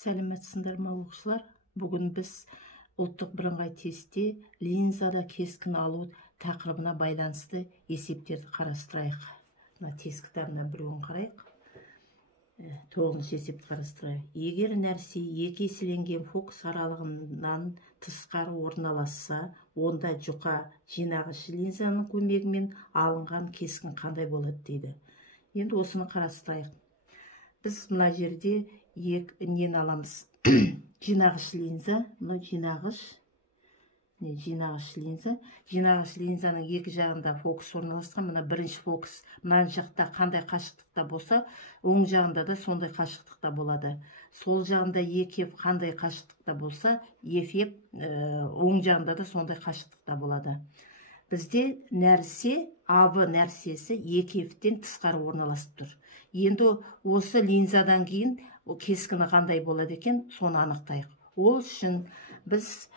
Сәлеметсіңдер ме оқушылар? Бүгін біз ұлттық бірыңғай тестте линзада кескін алу тақырыбына байланысты есептерді қарастырайық. Мына тест кітабына біреуін қарайық. 9-шы есепті қарастырайық. Егер нәрсе екі еселенген фокус аралығынан тысқары орналасса, онда жұқа жинағыш линзаның көмегімен алынған кескін қандай болады дейді. Енді осыны қарастырайық. Біз мына жерде нені аламыз? Жинағыш линза, жинағыш линза. Жинағыш линзаның екі жағында фокус орналасқан. Мына бірінші фокус мына жақта қандай қашықтықта болса, оң жағында да сондай қашықтықта болады. Сол жағында екеп қандай қашықтықта болса, ефеп оң жағында да сондай қашықтықта болады. Бізде нәрсе, абы нәрсесі екептен тысқары орналасып тұр. Енді осы линзадан кейін кескіні қандай болады екен, соны анықтайық. Ол үшін біз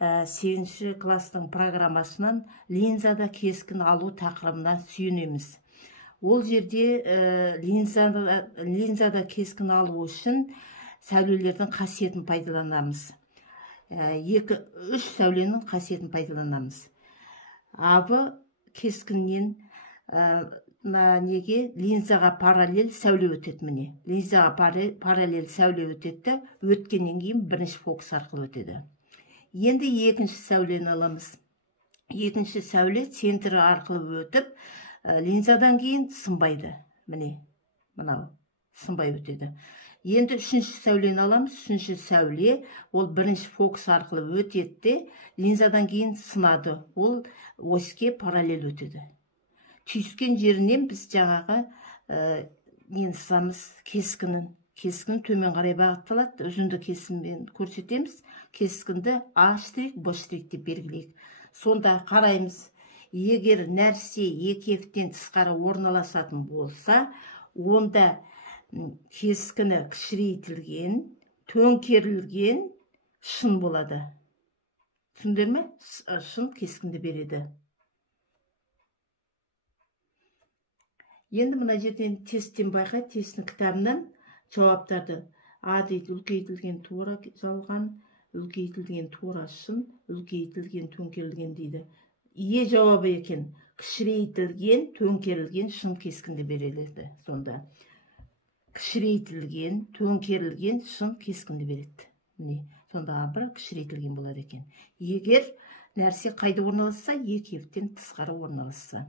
8-ші кластың программасынан линзада кескін алу тақырыбына сүйенеміз. Ол жерде линзада кескін алу үшін сәулелердің қасиетін пайдаланамыз. 2-3 сәуленің қасиетін пайдаланамыз. Абы кескіннен неге линзаға параллель сәуле өтеді міне. Линзаға параллель сәуле өтеді, өткеннен кейін бірінші фокус арқылы өтеді. Енді екінші сәулені аламыз. Екінші сәуле центрі арқылы өтіп, линзадан кейін сынбайды. Міне, мынау сынбай өтеді. Енді үшінші сәулені аламыз. Үшінші сәуле, ол бірінші фокус арқылы өтеді, линзадан кейін сынады. Ол оське параллель өтеді. Түйіскен жерінен біз жаңағы нені сызамыз? Кескін төмен қарай бағытталады. Үзінді кескінмен көрсетеміз. Кескінді А штрих, Б штрих деп белгілейік. Сонда қараймыз. Егер нәрсе екептен тысқары орналасатын болса, онда кескіні кішірейтілген, төңкерілген шын болады. Түсіндер ме? Шын кескінді береді. Енді мына жерден тесттен байқа, тесттің кітабынан жауаптарды. А дейді, үлкейтілген тура жалған, үлкейтілген тура шын, үлкейтілген төңкерілген дейді. Е жауабы екен, кішірейтілген, төңкерілген шын кескінді береді. Сонда кішірейтілген, төңкерілген шын кескінді береді. Сонда А1 кішірейтілген болады екен. Егер нәрсе қайда орналасса, екептен тысқары орналасса.